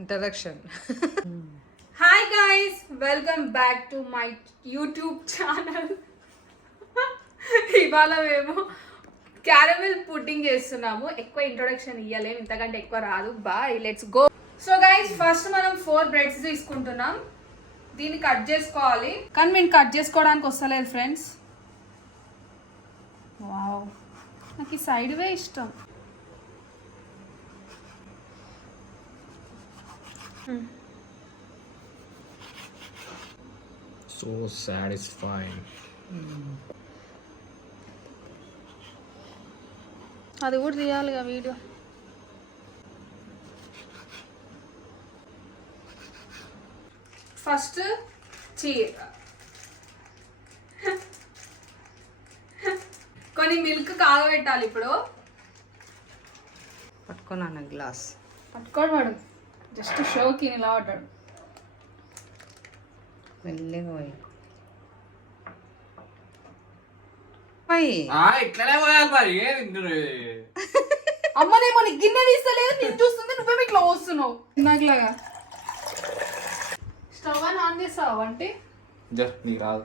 Introduction. Hi guys, welcome back to my YouTube channel. ఇవాళ మేము caramel pudding చేస్తున్నాము. ఎక్కువ ఇంట్రొడక్షన్ ఇవ్వలేము, ఇంతకంటే ఎక్కువ రాదు. Bye, let's go. So guys, first మనం 4 బ్రెడ్స్ తీసుకుంటున్నాం. దీన్ని కట్ చేసుకోవాలి, కానీ మేము కట్ చేసుకోవడానికి వస్తలేదు ఫ్రెండ్స్. వావ్, నాకు ఈ సైడ్ వే ఇష్టం. So satisfying. అది కూడా తీయాలిగా వీడియో. ఫస్ట్ కొన్ని మిల్క్ కాగబెట్టాలి. ఇప్పుడు పట్టుకున్నాను గ్లాస్. పట్టుకోడు వాడు, జస్ట్ షోకి ఇలా పడ్డాడు. మెల్లిగా పోయి ఇట్లనే పోయాలి మరి. అమ్మనేమో నీ గిన్నె తీస్తలేదు, నేను చూస్తుంది, నువ్వేమి ఇట్లా వస్తున్నావు నాకులాగా. స్టవ్ అని ఆన్ చేస్తావు అంటే నీకు రాదు.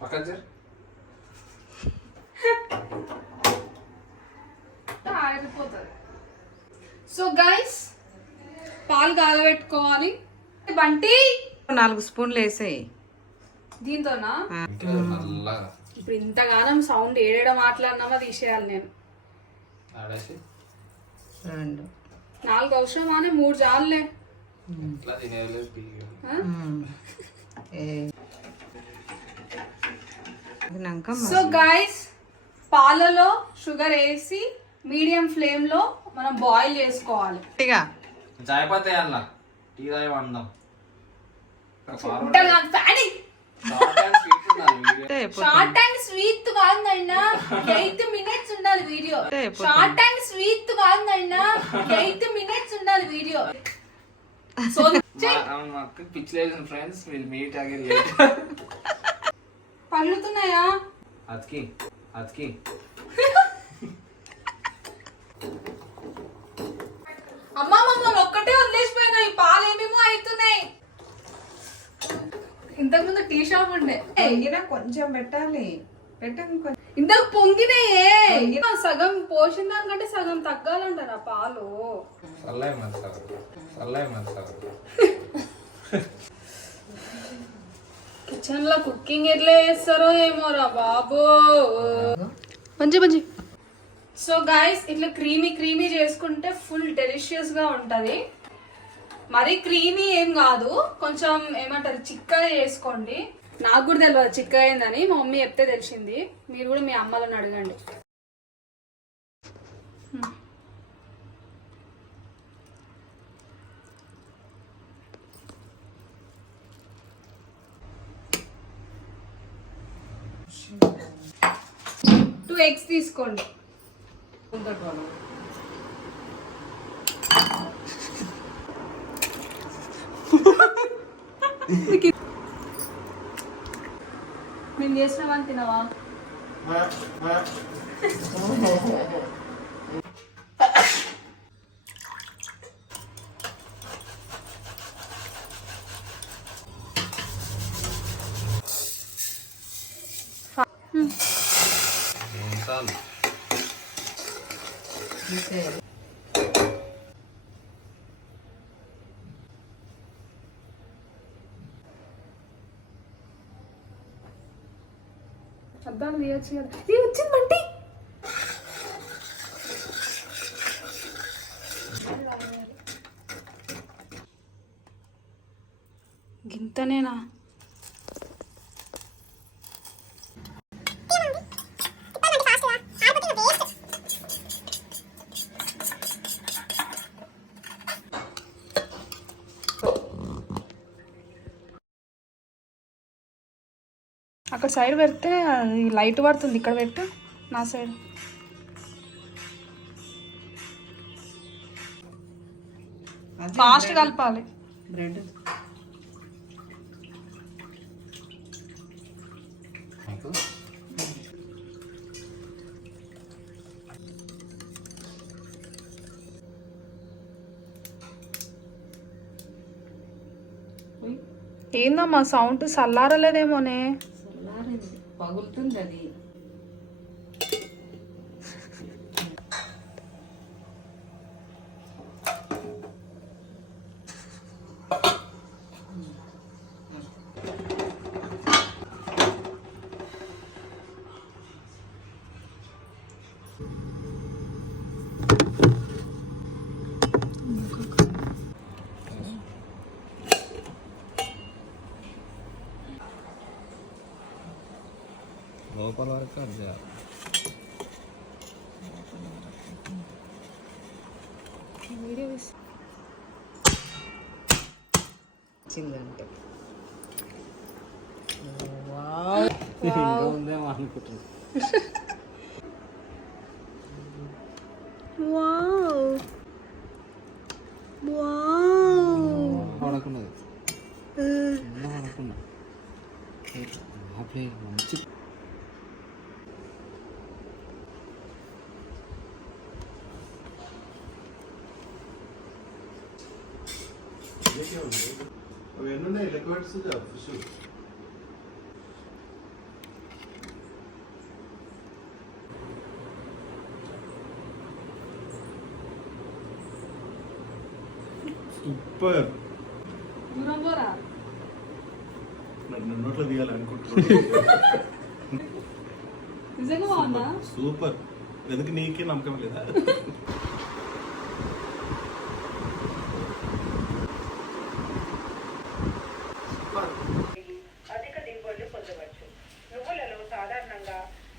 పక్కన సార్ ఆరిపోతుంది. సో గైస్, పాలు కాగబెట్టుకోవాలి. బంటి 4 స్పూన్లు వేసాయి దీంతోనా? ఇప్పుడు ఇంతగానం సౌండ్ ఏడేడ మాట్లాడినామా తీసేయాలి. నేను 2 4 అవసరమానే, 3 చాలులే. సో గైస్, పాలలో షుగర్ వేసి మీడియం ఫ్లేమ్ లో మనం బాయిల్ చేసుకోవాలి. జాయిపోతే అలా టీ తాగమందాం. షార్ట్ అండ్ స్వీట్ కాదైనా 8 మినిట్స్ ఉండాలి వీడియో. షార్ట్ అండ్ స్వీట్ కాదైనా 8 మినిట్స్ ఉండాలి వీడియో. సో పిచ్లేసిన ఫ్రెండ్స్ విల్ మీట్ అగైన్. పళ్ళుతున్నాయా? అతికి అమ్మా మమ్మల్ని ఒక్కటే వదిలేసిపోయినా, ఈ పాలు ఏమేమో అవుతున్నాయి. ఇంతకు ముందు టీ షాప్ ఉండే, కొంచెం పెట్టాలి. పెట్టండి. ఇంతకు పొంగినాయే. సగం పోసిన దానికంటే సగం తగ్గాలంటారా పాలు? కిచెన్ లో కుకింగ్ ఎట్లా చేస్తారో ఏమోరా బాబో. మంచి. సో గైస్, ఇట్లా క్రీమీ చేసుకుంటే ఫుల్ డెలిషియస్ గా ఉంటది. మరి క్రీమీ ఏం కాదు, కొంచెం ఏమంటారు చిక్కగా చేసుకోండి. నాకు కూడా తెలియదు చిక్కగా అయిందని, మా మమ్మీ చెప్తే తెలిసింది. మీరు కూడా మీ అమ్మలను అడగండి. టూ ఎగ్స్ తీసుకోండి. మేము చేసినామని తినవా? అద్దాలు తీయచ్చు కదా. వచ్చిందండి. గింతనేనా? అక్కడ సైడ్ పెడితే లైట్ పడుతుంది, ఇక్కడ పెట్టు నా సైడ్. ఫాస్ట్ కలపాలి. బ్రెడ్ ఏందమ్మా సౌండ్ చల్లారలేదేమోనే. చల్లారింది, పగులుతుంది అది. లోపల వరకు అది వచ్చిందంటే ఇంకా ఉందేమో అనుకుంటున్నాను. పడకున్నది పడకున్నా మంచి అవన్నీ లిక్విడ్స్ ఫిష్ సూపర్. నన్ను నోట్లో తీయాలనుకుంటున్నాను. సూపర్. ఎందుకు నీకే నమ్మకం లేదా?